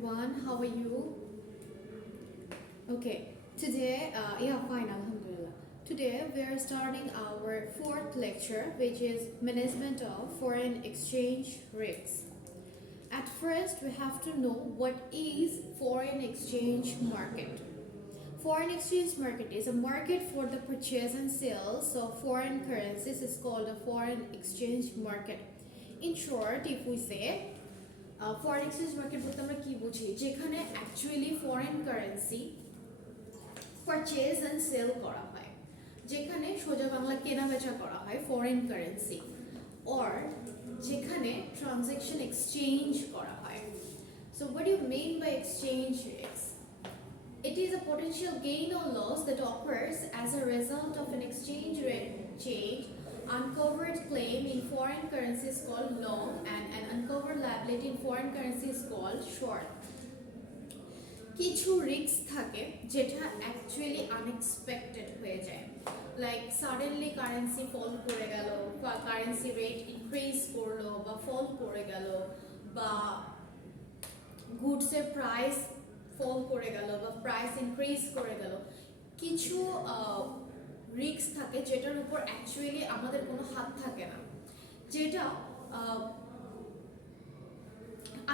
everyone. How are you? Okay, today, fine, alhamdulillah. Today we are starting our fourth lecture, which is management of foreign exchange risks. At first, we have to know what is foreign exchange market. Foreign exchange market is a market for the purchase and sales of foreign currencies. Is called a foreign exchange market. In short, if we say foreign exchange market বলতে আমরা কি বুঝি যেখানে actually foreign currency purchase and sell করা হয়, যেখানে সোজা বাংলা কেনা বেচা করা হয় ফরেন কারেন্সি, অর যেখানে ট্রানজ্যাকশন এক্সচেঞ্জ করা হয়. So what do you mean by exchange rates? It is a potential gain or loss that occurs as a result of an exchange rate change. Uncovered claim in foreign currency is called long, and an uncovered liability in foreign currency is called short. কিছু রিস্ক থাকে যেটা actually unexpected হয়ে যায়, like suddenly currency ফল করে গেল, বা currency rate increase করলো বা ফল করে গেল, বা গুডসের প্রাইস ফল করে গেল বা প্রাইস ইনক্রিজ করে গেল. কিছু রিস্ক থাকে যেটার উপর অ্যাকচুয়ালি আমাদের কোনো হাত থাকে না, যেটা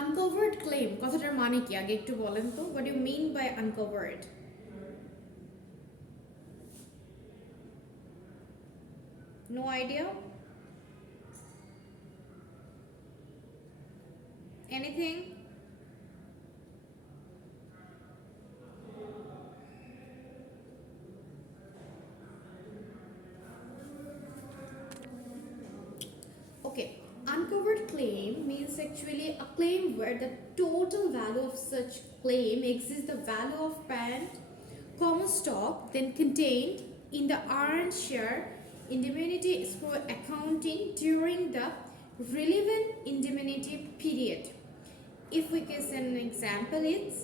আনকভার্ড ক্লেম. কথাটার মানে কি আগে একটু বলেন তো, what you mean by uncovered? No idea? Anything? Okay, uncovered claim means actually a claim where the total value of such claim exceeds the value of parent common stock then contained in the earned share indemnity for accounting during the relevant indemnity period. If we can send an example, it's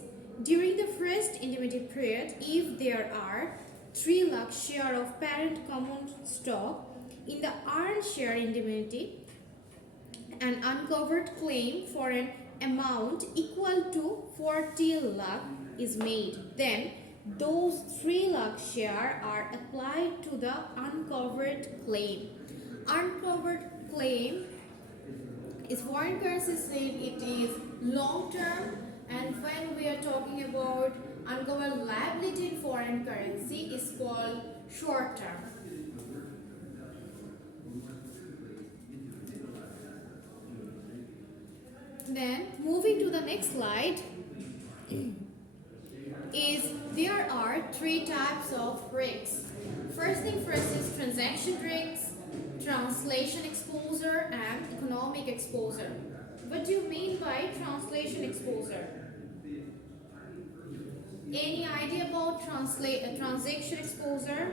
during the first indemnity period, if there are 3 lakh share of parent common stock in the earned share indemnity, an uncovered claim for an amount equal to 40 lakh is made. Then those 3 lakh share are applied to the uncovered claim. Uncovered claim is foreign currency said it is long term, and when we are talking about uncovered liability in foreign currency is called short term. Then moving to the next slide is there are 3 types of risks. First thing first is transaction risks, translation exposure, and economic exposure. What do you mean by translation exposure? Any idea about transaction exposure?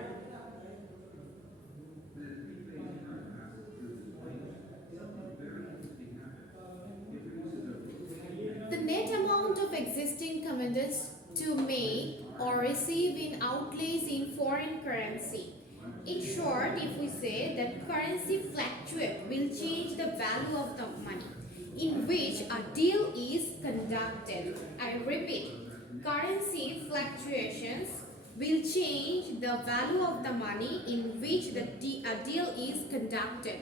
The net amount of existing commitments to make or receive in outlays in foreign currency. In short, if we say that currency fluctuate will change the value of the money in which a deal is conducted. I repeat, currency fluctuations will change the value of the money in which a deal is conducted.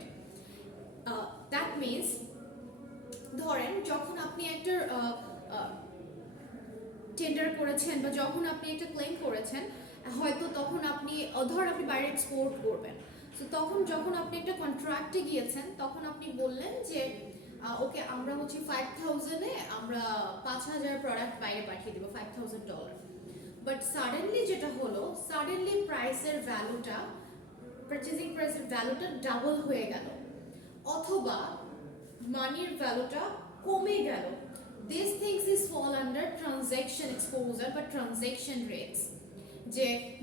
That means ধরেন যখন আপনি একটা টেন্ডার করেছেন বা যখন আপনি একটা ক্লেম করেছেন, হয়তো তখন আপনি ধর আপনি বাইরে এক্সপোর্ট করবেন, তো তখন যখন আপনি একটা কন্ট্রাক্টে গিয়েছেন তখন আপনি বললেন যে ওকে আমরা হচ্ছে 5000-এ আমরা 5000 প্রোডাক্ট বাইরে পাঠিয়ে দেবো, $5000. বাট সাডেনলি যেটা হলো, সাডেনলি প্রাইসের ভ্যালুটা, পারচেজিং প্রাইসের ভ্যালুটা ডাবল হয়ে গেল, অথবা মানির ভ্যালুটা কমে গেল. These things is fall under transaction exposure বা transaction rates.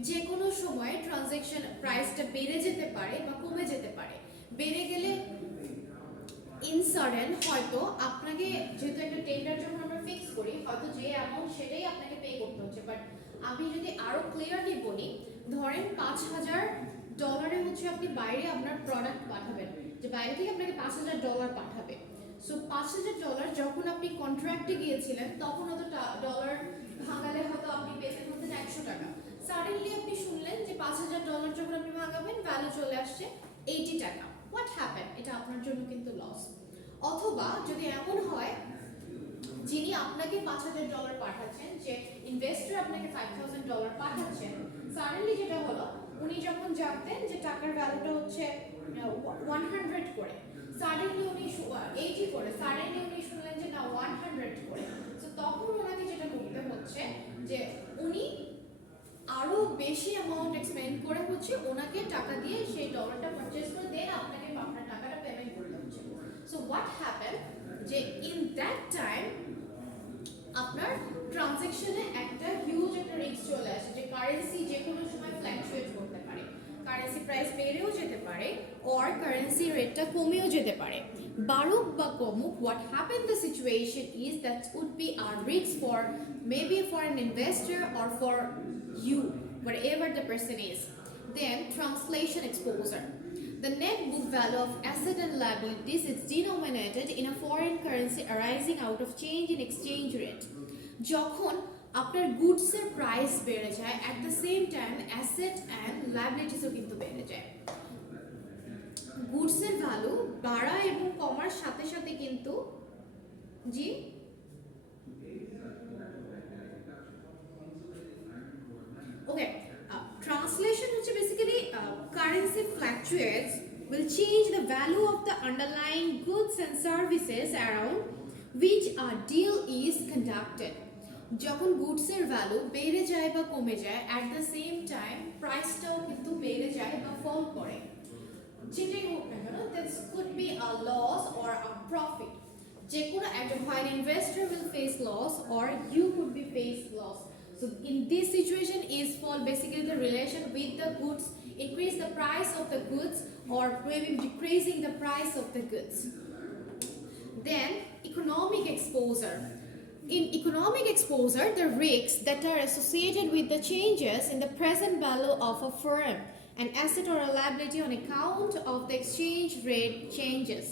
যে কোনো সময় ট্রানজ্যাকশন প্রাইসটা বেড়ে যেতে পারে বা কমে যেতে পারে. বেড়ে গেলে ইন সাডেন হয়তো আপনাকে, যেহেতু একটা টেন্ডার যখন আমরা ফিক্স করি হয়তো যে অ্যামাউন্ট সেটাই আপনাকে পে করতে হচ্ছে, বাট আমি যদি আরো ক্লিয়ারলি বলি, ধরেন $5000 হচ্ছে আপনি বাইরে আপনার প্রোডাক্ট পাঠাবেন, যে বাইরে থেকে আপনাকে $5000 পাঠাবে. সো $5,000 যখন আপনি কন্ট্রাক্টে গিয়েছিলেন তখন হয়তো ডলার ভাঙালে হয়তো আপনি পেতেন হতেন $100। সাডেনলি আপনি শুনলেন যে $5,000 যখন আপনি ভাঙাবেন ভ্যালু চলে আসছে $80। What happen? এটা আপনার জন্য কিন্তু লস। অথবা যদি এমন হয় যিনি আপনাকে $5,000 পাঠাচ্ছেন, যে ইনভেস্টর আপনাকে $5,000 পাঠাচ্ছেন, সাডেনলি যেটা হলো উনি যখন জানতেন যে টাকার ভ্যালুটা হচ্ছে 100 করে, সাডেনলি উনি 80 করে, সাডেনলি উনি শুনলেন যে না 100 করে, তো তখন ওনাকে যেটা করতে হচ্ছে যে উনি আরো বেশি অ্যামাউন্ট এক্সপেন্ড করে হচ্ছে ওনাকে টাকা দিয়ে সেই ডলারটা পারচেজ করে দেন আপনাকে আপনার টাকাটা পেমেন্ট করতে হচ্ছে। সো হোয়াট হ্যাপেন যে ইন দ্যাট টাইম আপনার ট্রানজ্যাকশনে একটা হিউজ একটা রিস্ক চলে আসে, যে কারেন্সি যে কোনো সময় ফ্ল্যাকচুয়েট করতে পারে, কারেন্সি প্রাইস বেড়েও যেতে পারে অর কারেন্সি রেটটা কমেও যেতে পারে। বাড়ুক বা কমুক, what happened the situation is that would be a risk for maybe for an investor or for you, whatever the person is. Then translation exposure. The net book value of asset and liabilities is denominated in a foreign currency arising out of change in exchange rate. যখন আপনার গুডসের price বেড়ে যায়, at the same time asset and লায়াবিলিটিসও কিন্তু বেড়ে যায়। গুডসের ভ্যালু বাড়া এবং কমার সাথে সাথে কিন্তু জি ওকে translation হচ্ছে basically currency fluctuates will change the value of the underlying goods and services around which a deal is conducted. যখন গুডসের ভ্যালু বেড়ে যায় বা কমে যায়, at the same time প্রাইসটাও কিন্তু বেড়ে যায় বা ফল করে, যেটাই হোক না কেন, this could be a loss or a profit. যে কোনো একটা while investor will face loss or you could be face loss. So in this situation is for basically the relation with the goods, increase the price of the goods or maybe decreasing the price of the goods. Then economic exposure. In economic exposure, the risks that are associated with the changes in the present value of a firm, an asset or a liability on account of the exchange rate changes.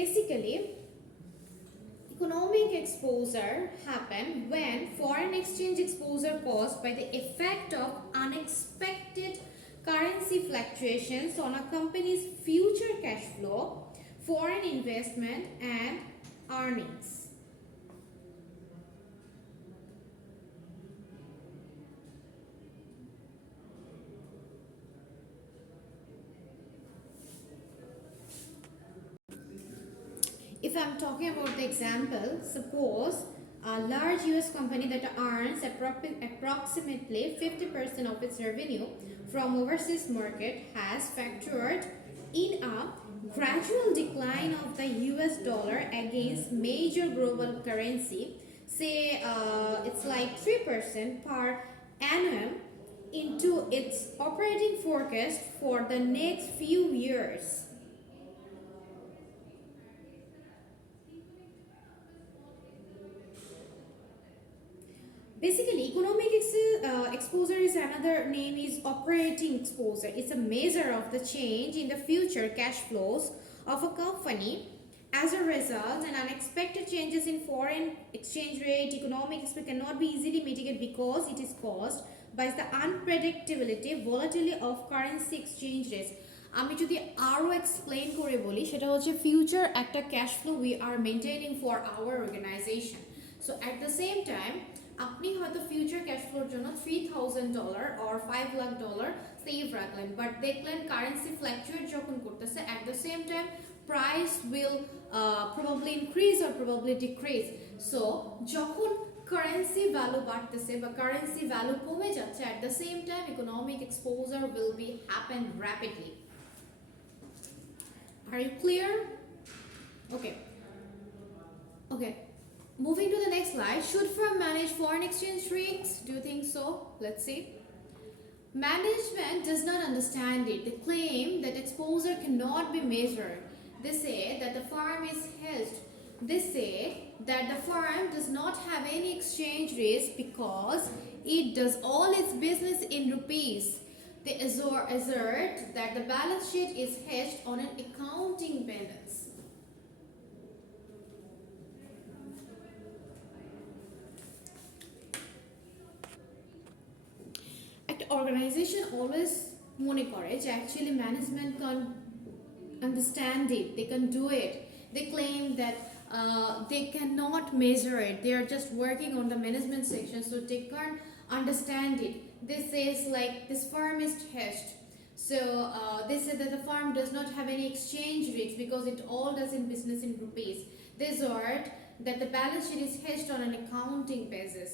Basically, economic exposure happen when foreign exchange exposure caused by the effect of unexpected currency fluctuations on a company's future cash flow, foreign investment and earnings. If I'm talking about the example, suppose a large US company that earns approximately 50% of its revenue from overseas market has factored in a gradual decline of the US dollar against major global currency, say it's like 3% per annum, into its operating forecast for the next few years. Basically, economic exposure is another name is operating exposure. It's a measure of the change in the future cash flows of a company as a result, and unexpected changes in foreign exchange rate. Economic exposure cannot be easily mitigated because it is caused by the unpredictability, volatility of currency exchange rates. আমি যদি আরো এক্সপ্লেইন করে বলি, সেটা হচ্ছে future একটা cash flow we are maintaining for our organisation. So at the same time আপনি হয়তো ফিউচার ক্যাশ ফ্লোর জন্য $3,000 or $5 lakh সেভ রাখলেন, বাট দেখলেন কারেন্সি ফ্ল্যাকচুয়েট যখন করতেছে, at the same time price will probably increase or probably decrease. So যখন currency value বাড়তেছে বা কারেন্সি ভ্যালু কমে যাচ্ছে, at the same time economic exposure will be happen rapidly. Are you clear? Okay. Moving to the next slide. Should firm manage foreign exchange risks? Do you think so? Let's see. Management does not understand it. They claim that exposure cannot be measured. They say that the firm is hedged. They say that the firm does not have any exchange risk because it does all its business in rupees. They assert that the balance sheet is hedged on an accounting basis. একটা organization always মনে করে যে actually management can understand it, they can do it. They claim that they cannot measure it. They are just working on the management section, so they can't understand it. This is like this firm is hedged. So they say that the firm does not have any exchange rates because it all does in business in rupees. They assert that the balance sheet is hedged on an accounting basis.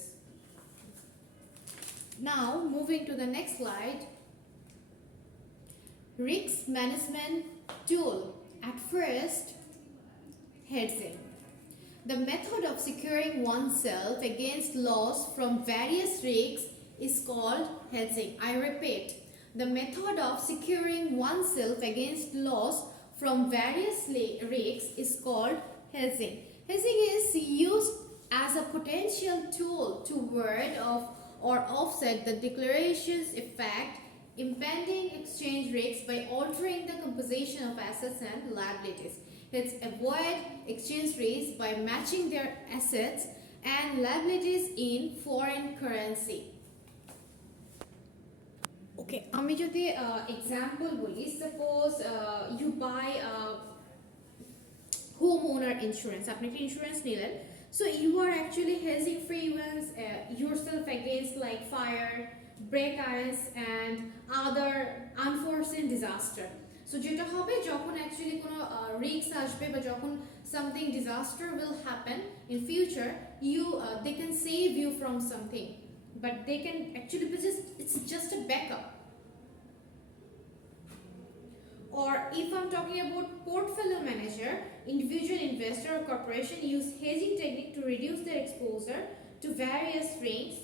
Now, moving to the next slide. Risk management tool. At first, hedging. The method of securing oneself against loss from various risks is called hedging. I repeat, the method of securing oneself against loss from various risks is called hedging. Hedging is used as a potential tool to ward off or offset the declaration's effect impending exchange risks by altering the composition of assets and liabilities. Let's avoid exchange risks by matching their assets and liabilities in foreign currency. Okay, আমি যদি example বলি, suppose you buy homeowner insurance. আপনি একটা insurance নিলেন, so you are actually hedging yourself against like fire, break ice and other unforeseen disaster. So যেটা হবে যখন actually কোনো risk আসবে বা যখন something disaster will happen in future, they can save you from something, but they can actually it's just a backup. Or if I'm talking about portfolio manager, individual investor or corporation use hedging technique to reduce their exposure to various risks.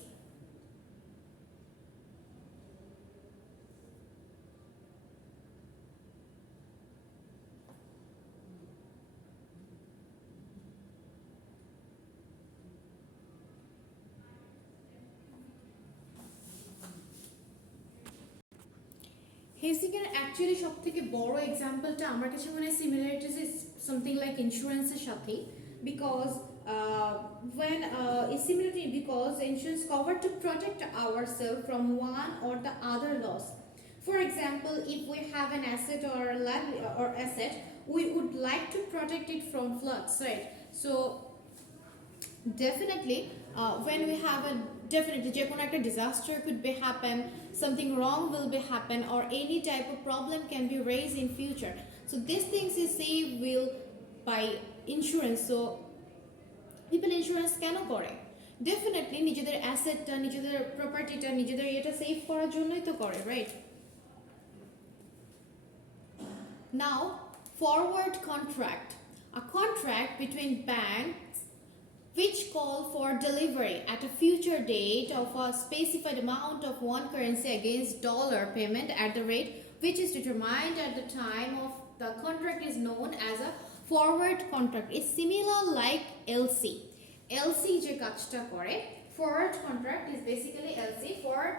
Hedging এর অ্যাকচুয়ালি সবথেকে বড় এক্সাম্পলটা আমার কাছে মনে হয় similarities is something like ইন্স্যুরেন্সের সাথে, because when is similarity because insurance cover to protect ourselves from one or the other loss. For example, if we have an asset or asset, we would like to protect it from floods, right? So definitely when we have a definitely যে কোনো একটা disaster could be happen, something wrong will be happen, or any type of problem can be raised in future. So these things is saved will by insurance. So people insurance কেন করে? Definitely নিজেদের অ্যাসেটটা, নিজেদের প্রপার্টিটা, নিজেদের এটা সেভ করার জন্যই তো করে, right? Now, forward contract. A contract between banks which call for delivery at a future date of a specified amount of one currency against dollar payment at the rate which is determined at the time of the contract is known as a forward contract. It's similar like LC. LC যে কাজটা করে, forward contract is basically LC. Forward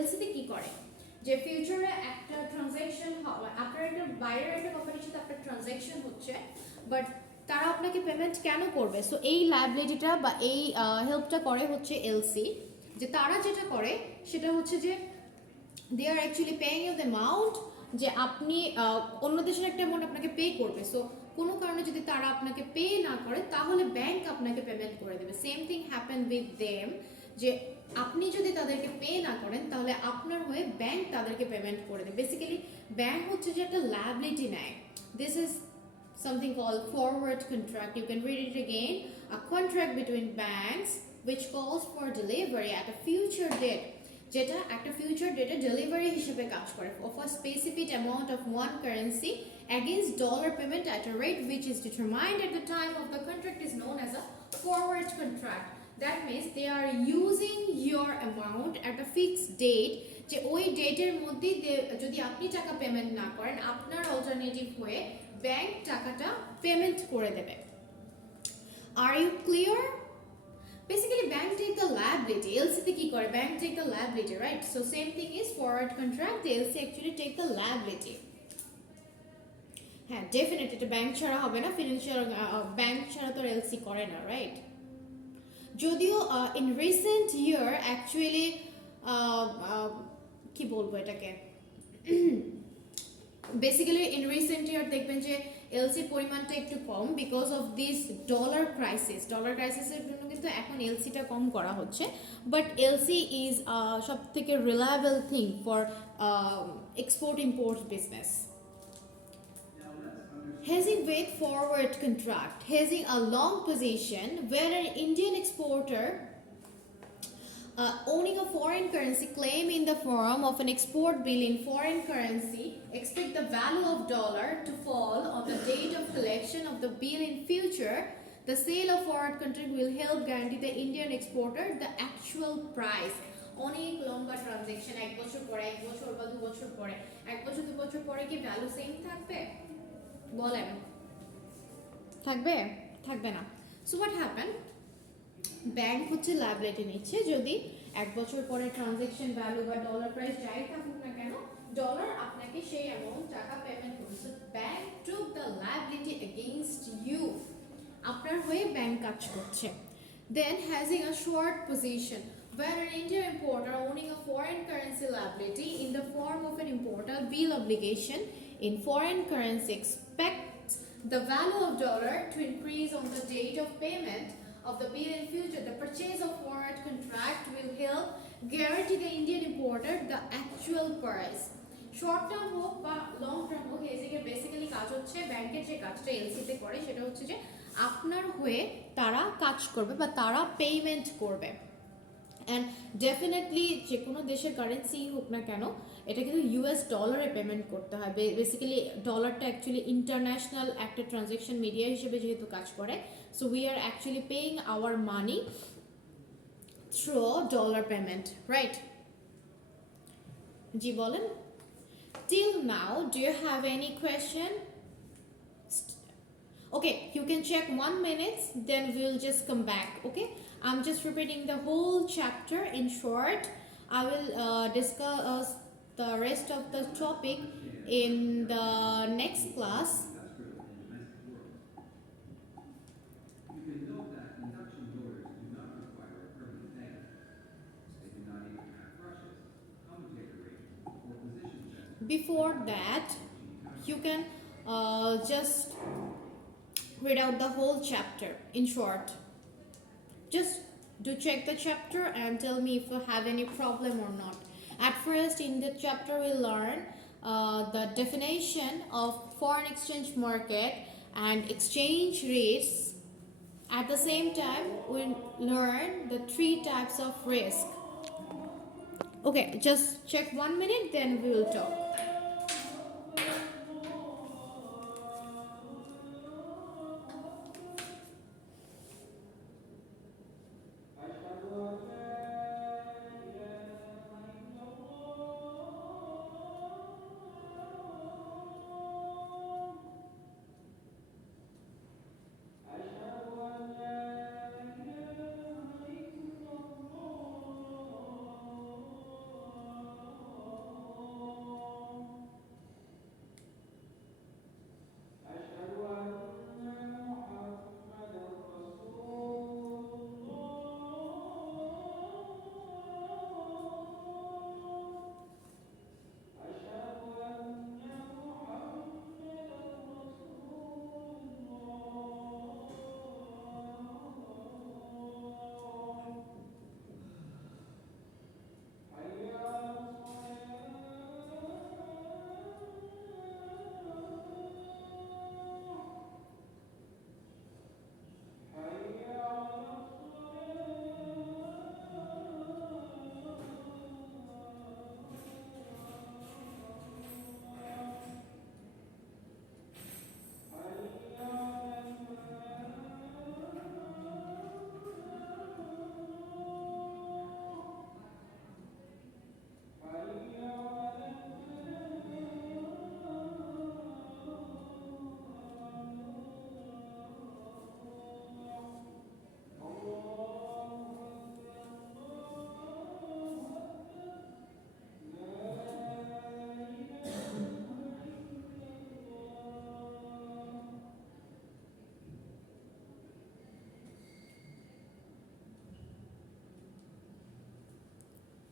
LC তে কি করে, যে ফিউচারে একটা ট্রানজাকশন আপনার একটা বাইরের একটা কোম্পানির সাথে আপনার ট্রানজাকশন হচ্ছে, বাট তারা আপনাকে পেমেন্ট কেন করবে? সো এই লায়াবিলিটিটা বা এই হেল্পটা করে হচ্ছে এলসি। যে তারা যেটা করে সেটা হচ্ছে যে they are actually paying you the amount, যে আপনি অন্য দেশের একটা অ্যামাউন্ট আপনাকে পে করবে। সো কোনো কারণে যদি তারা আপনাকে পে না করে তাহলে ব্যাংক আপনাকে পেমেন্ট করে দেবে। Same thing happen with them, যে আপনি যদি তাদেরকে পে না করেন তাহলে আপনার হয়ে ব্যাংক তাদেরকে পেমেন্ট করে দেবে। বেসিক্যালি ব্যাংক হচ্ছে যে একটা লায়াবিলিটি নেয়। This is something called forward contract. You can read it again. A contract between banks which calls for delivery at a future date, যেটা একটা future date delivery হিসেবে কাজ করে, of a specific amount of one currency against dollar payment at a rate which is determined at the time of the contract is known as a forward contract. That means they are using your amount at a fixed date, যে ওই ডেটের মধ্যে যদি আপনি টাকা পেমেন্ট না করেন আপনার অল্টারনেটিভ হয়ে ব্যাংক টাকাটা পেমেন্ট করে দেবে। Are you clear? Basically bank take the liability, LC তে কি করে, bank take the liability, right? So same thing is forward contract, the LC actually take the liability. হ্যাঁ ডেফিনেটলি এটা ব্যাংক ছাড়া হবে না, ফিনান্সিয়াল ব্যাংক ছাড়া তো এলসি করে না, রাইট? যদিও ইন রিসেন্ট ইয়ার অ্যাকচুয়ালি কি বলবো এটাকে, বেসিক্যালি ইন রিসেন্ট ইয়ার দেখবেন যে এলসির পরিমাণটা একটু কম বিকজ অফ দিস ডলার ক্রাইসিসের জন্য কিন্তু এখন এলসিটা কম করা হচ্ছে, বাট এলসি ইজ সব থেকে reliable thing for export import business. Hedging with forward contract, hedging a long position where an Indian exporter owning a foreign currency claim in the form of an export bill in foreign currency expect the value of dollar to fall on the date of collection of the bill in future. The sale of forward contract will help guarantee the Indian exporter the actual price. অনেক লম্বা ট্রানজেকশন, এক বছর পরে, এক বছর বা 2 বছর পরে, এক বছর 2 বছর পরে কি ভ্যালু সেম থাকবে বলেন? থাকবে? থাকবে না। সো হোয়াট হ্যাপেন, ব্যাংক হচ্ছে লায়াবিলিটি নিচ্ছে যদি এক বছর পরে ট্রানজেকশন ভ্যালু বা ডলার প্রাইস যাই থাকুক না কেন, ডলার আপনাকে সেই অ্যামাউন্ট টাকা পেমেন্ট করছে, bank took the liability against you, আপনার হয়ে ব্যাংক কাজ করছে। Then hedging a short position where an Indian importer owning a foreign currency liability in the form of an importer bill obligation in foreign currency expects the value of dollar to increase on the date of payment of the bill in future. The purchase of forward contract will help guarantee the Indian importer the actual price. Short term হোক বা long term হোক, এই যে বেসিক্যালি কাজ হচ্ছে ব্যাংকের যে কাজটা এলসিতে করে সেটা হচ্ছে যে আপনার হয়ে তারা কাজ করবে বা তারা পেমেন্ট করবে। অ্যান্ড ডেফিনেটলি যে কোনো দেশের কারেন্সি হোক না কেন এটা কিন্তু ইউএস ডলারে পেমেন্ট করতে হয়। বেসিক্যালি ডলারটা অ্যাকচুয়ালি ইন্টারন্যাশনাল একটা ট্রানজ্যাকশন মিডিয়া হিসেবে যেহেতু কাজ করে, so we are actually paying our money through dollar payment, right? জি বলেন। Till now do you have any question? Okay, you can check 1 minute, then we'll just come back. Okay, I'm just repeating the whole chapter in short. I will discuss the rest of the topic in the next class. Before that, you can just read out the whole chapter in short. Just do check the chapter and tell me if you have any problem or not. At first in the chapter we learn the definition of foreign exchange market and exchange rates. At the same time we learn the 3 types of risk. Okay, just check 1 minute, then we will talk.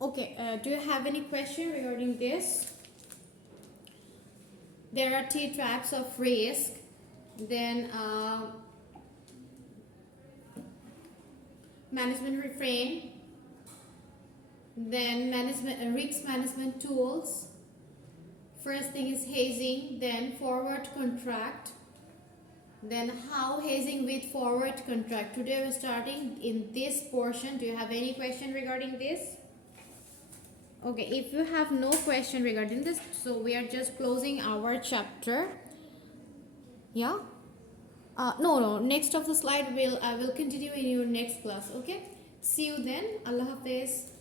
Okay, do you have any question regarding this? There are three types of risk. Then management refrain. Then risk management tools. First thing is hazing, then forward contract. Then how hazing with forward contract. Today we're starting in this portion. Do you have any question regarding this? Okay, if you have no question regarding this, so we are just closing our chapter. Yeah. No. Next of the slide I will continue in your next class. Okay. See you then. Allah Hafiz.